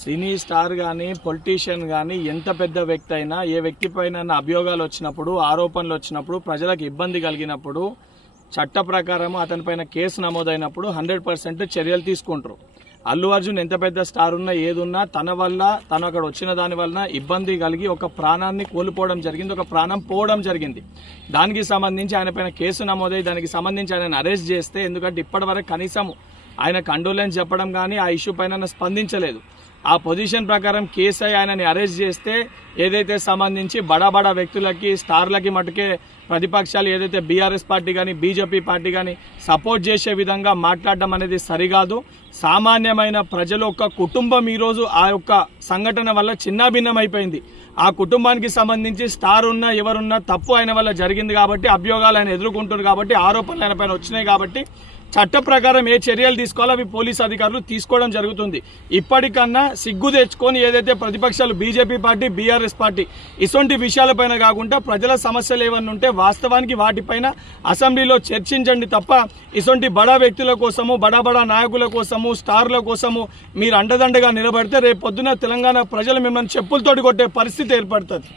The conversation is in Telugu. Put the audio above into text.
సినీ స్టార్ కానీ పొలిటీషియన్ కానీ ఎంత పెద్ద వ్యక్తి అయినా ఏ వ్యక్తి పైన అభియోగాలు వచ్చినప్పుడు ఆరోపణలు వచ్చినప్పుడు ప్రజలకు ఇబ్బంది కలిగినప్పుడు చట్ట ప్రకారం అతనిపైన కేసు నమోదైనప్పుడు 100% చర్యలు తీసుకుంటారు. అల్లు అర్జున్ ఎంత పెద్ద స్టార్ ఉన్నా ఏదున్నా తన వల్ల తను అక్కడ వచ్చిన దాని వలన ఇబ్బంది కలిగి ఒక ప్రాణాన్ని కోల్పోవడం జరిగింది, ఒక ప్రాణం పోవడం జరిగింది. దానికి సంబంధించి ఆయన పైన కేసు నమోదై దానికి సంబంధించి ఆయన అరెస్ట్ చేస్తే, ఎందుకంటే ఇప్పటివరకు కనీసం ఆయన కండోలెన్స్ చెప్పడం కానీ ఆ ఇష్యూ పైన స్పందించలేదు. ఆ పొజిషన్ ప్రకారం కేసు ఆయనని అరెస్ట్ చేస్తే ఏదైతే సంబంధించి బడా వ్యక్తులకి స్టార్లకి మటుకే ప్రతిపక్షాలు ఏదైతే బీఆర్ఎస్ పార్టీ కానీ బీజేపీ పార్టీ కానీ సపోర్ట్ చేసే విధంగా మాట్లాడడం అనేది సరికాదు. సామాన్యమైన ప్రజలు ఒక కుటుంబం ఈరోజు ఆ యొక్క సంఘటన వల్ల చిన్నాభిన్నమైపోయింది. ఆ కుటుంబానికి సంబంధించి స్టార్ ఉన్నా ఎవరున్నా తప్పు ఆయన వల్ల జరిగింది కాబట్టి అభియోగాలు ఆయన ఎదుర్కొంటున్నారు కాబట్టి ఆరోపణలు ఆయన పైన వచ్చినాయి కాబట్టి చట్ట ప్రకారం ఏ చర్యలు తీసుకోవాలో అవి పోలీసు అధికారులు తీసుకోవడం జరుగుతుంది. ఇప్పటికన్నా సిగ్గు తెచ్చుకొని ఏదైతే ప్రతిపక్షాలు బీజేపీ పార్టీ బీఆర్ఎస్ పార్టీ ఇటువంటి విషయాలపైన కాకుండా ప్రజల సమస్యలు ఏమన్నా ఉంటే వాస్తవానికి వాటిపైన అసెంబ్లీలో చర్చించండి తప్ప ఇటువంటి బడా వ్యక్తుల కోసము బడా నాయకుల కోసము స్టార్ల కోసము మీరు అండదండగా నిలబడితే రేపు పొద్దున తెలంగాణ ప్రజలు మిమ్మల్ని చెప్పులతోటి కొట్టే పరిస్థితి ఏర్పడుతుంది.